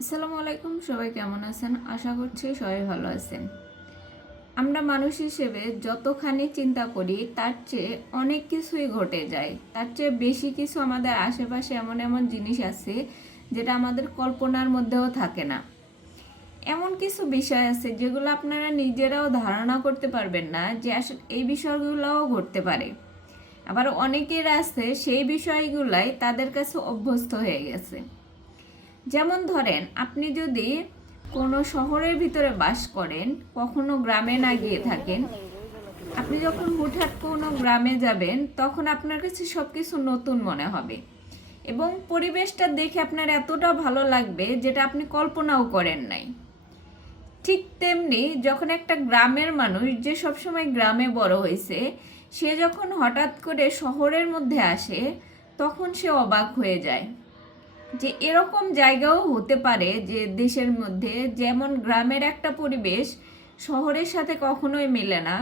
আসসালামু আলাইকুম, সবাই কেমন আছেন? আশা করছি সবাই ভালো আছেন। আমরা মানুষ হিসেবে যতখানি চিন্তা করি তার চেয়ে অনেক কিছুই ঘটে যায়। তার চেয়ে বেশি কিছু আমাদের আশেপাশে এমন এমন জিনিস আছে যেটা আমাদের কল্পনার মধ্যেও থাকে না। এমন কিছু বিষয় আছে যেগুলো আপনারা নিজেরাও ধারণা করতে পারবেন না যে আসলে এই বিষয়গুলোও ঘটতে পারে। আবার অনেকের আছে সেই বিষয়গুলাই তাদের কাছে অভ্যস্ত হয়ে গেছে। যেমন ধরেন, আপনি যদি কোনো শহরের ভিতরে বাস করেন, কখনো গ্রামে না গিয়ে থাকেন, আপনি যখন হুটহাট কোনো গ্রামে যাবেন তখন আপনার কাছে সব কিছু নতুন মনে হবে এবং পরিবেশটা দেখে আপনার এতটা ভালো লাগবে যেটা আপনি কল্পনাও করেন নাই। ঠিক তেমনি যখন একটা গ্রামের মানুষ যে সবসময় গ্রামে বড় হয়েছে, সে যখন হঠাৎ করে শহরের মধ্যে আসে তখন সে অবাক হয়ে যায় যে এরকম জায়গাও হতে পারে যে দেশের মধ্যে যেমন গ্রামের একটা পরিবেশ শহরের সাথে কখনোই মিলে না,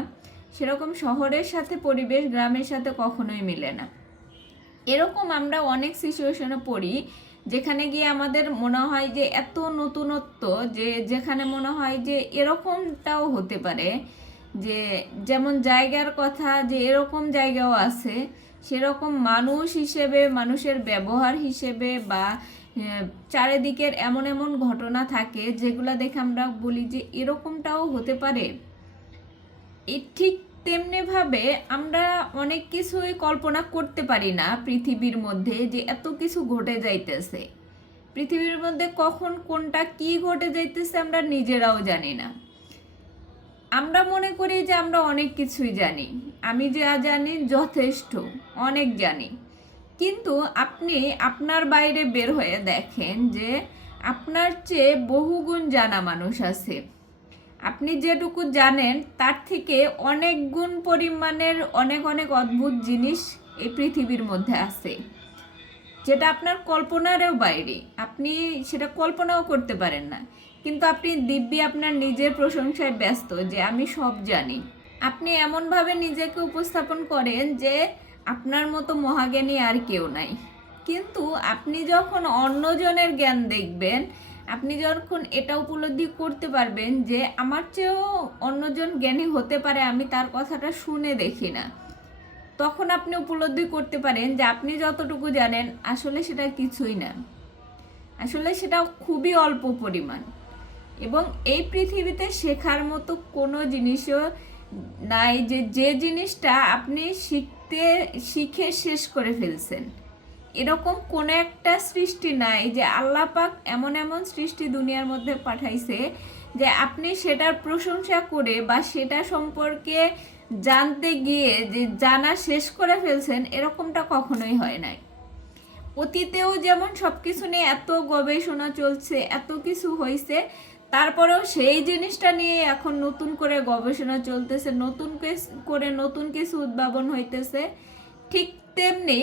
সেরকম শহরের সাথে পরিবেশ গ্রামের সাথে কখনোই মিলে না। এরকম আমরা অনেক সিচুয়েশনে পড়ি যেখানে গিয়ে আমাদের মনে হয় যে এত নতুনত্ব, যে যেখানে মনে হয় যে এরকমটাও হতে পারে, যে যেমন জায়গার কথা যে এরকম জায়গাও আছে, সেরকম মানুষ হিসেবে মানুষের ব্যবহার হিসেবে বা চারিদিকের এমন এমন ঘটনা থাকে যেগুলো দেখে আমরা বলি যে এরকমটাও হতে পারে। এই ঠিক তেমনিভাবে আমরা অনেক কিছুই কল্পনা করতে পারি না পৃথিবীর মধ্যে যে এত কিছু ঘটে যাইতেছে। পৃথিবীর মধ্যে কখন কোনটা কি ঘটে যাইতেছে আমরা নিজেরাও জানি না। আমরা মনে করি যে আমরা অনেক কিছুই জানি, আমি যা জানি যথেষ্ট, অনেক জানি। কিন্তু আপনি আপনার বাইরে বের হয়ে দেখেন যে আপনার চেয়ে বহুগুণ জানা মানুষ আছে। আপনি যেটুকু জানেন তার থেকে অনেক গুণ পরিমাণের অনেক অনেক অদ্ভুত জিনিস এই পৃথিবীর মধ্যে আছে, যেটা আপনার কল্পনারও বাইরে, আপনি সেটা কল্পনাও করতে পারেন না। কিন্তু আপনি দিব্যি আপনার নিজের প্রশংসায় ব্যস্ত যে আমি সব জানি। আপনি এমনভাবে নিজেকে উপস্থাপন করেন যে আপনার মতো মহাজ্ঞানী আর কেউ নাই। কিন্তু আপনি যখন অন্যজনের জ্ঞান দেখবেন, আপনি যখন এটা উপলব্ধি করতে পারবেন যে আমার চেয়েও অন্যজন জ্ঞানী হতে পারে, আমি তার কথাটা শুনে দেখি না, তখন আপনি উপলব্ধি করতে পারেন যে আপনি যতটুকু জানেন আসলে সেটা কিছুই না, আসলে সেটা খুবই অল্প পরিমাণ। এবং এই পৃথিবীতে শেখার মতো কোনো জিনিসও নাই যে যে জিনিসটা আপনি শিখে শেষ করে ফেলছেন। এরকম কোনো একটা সৃষ্টি নাই যে আল্লাহ পাক এমন এমন সৃষ্টি দুনিয়ার মধ্যে পাঠাইছে যে আপনি সেটার প্রশংসা করে বা সেটা সম্পর্কে জানতে গিয়ে যে জানা শেষ করে ফেলছেন, এরকমটা কখনোই হয় নাই। অতীতেও যেমন সব কিছু নিয়ে এত গবেষণা চলছে, এত কিছু হয়েছে, তারপরেও সেই জিনিসটা নিয়ে এখন নতুন করে গবেষণা চলতেছে, নতুন করে নতুন কিছু উদ্ভাবন হইতেছে। ঠিক তেমনি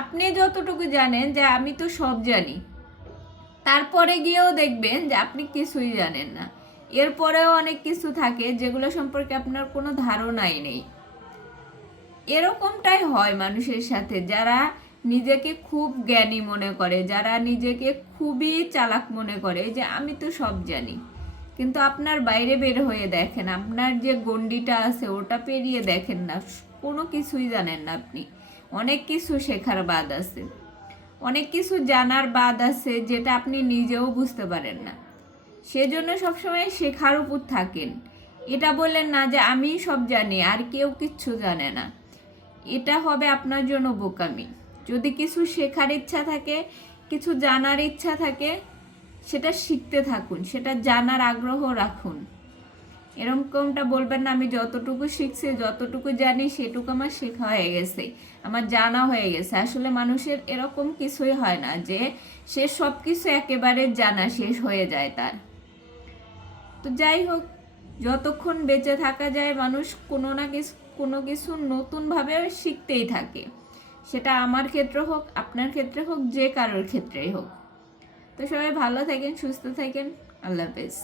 আপনি যতটুকু জানেন যে আমি তো সব জানি, তারপরে গিয়েও দেখবেন যে আপনি কিছুই জানেন না। এরপরেও অনেক কিছু থাকে যেগুলো সম্পর্কে আপনার কোনো ধারণাই নেই। এরকমটাই হয় মানুষের সাথে, যারা নিজেকে খুব জ্ঞানী মনে করে, যারা নিজেকে খুবই চালাক মনে করে যে আমি তো সব জানি। কিন্তু আপনার বাইরে বের হয়ে দেখেন, আপনার যে গণ্ডিটা আছে ওটা পেরিয়ে দেখেন না, কোনো কিছুই জানেন না আপনি। অনেক কিছু শেখার বাদ আছে, অনেক কিছু জানার বাদ আছে যেটা আপনি নিজেও বুঝতে পারেন না। সেজন্য সবসময় শেখার উপর থাকেন। এটা বললেন না যে আমি সব জানি আর কেউ কিচ্ছু জানে না, এটা হবে আপনার জন্য বোকামি। যদি কিছু শেখার ইচ্ছা থাকে, কিছু জানার ইচ্ছা থাকে, সেটা শিখতে থাকুন, সেটা জানার আগ্রহ রাখুন। এরকমটা বলবেন না আমি যতটুকু শিখছি যতটুকু জানি সেটুকু আমার শেখা হয়ে গেছে, আমার জানা হয়ে গেছে। আসলে মানুষের এরকম কিছুই হয় না যে সে সব কিছু একেবারে জানা শেষ হয়ে যায় তার। তো যাই হোক, যতক্ষণ বেঁচে থাকা যায় মানুষ কোনো কিছু নতুনভাবে শিখতেই থাকে, সেটা আমার ক্ষেত্রে হোক, আপনার ক্ষেত্রে হোক, যে কারোর ক্ষেত্রেই হোক। তো সবাই ভালো থাকেন, সুস্থ থাকেন, আল্লাহ হাফেজ।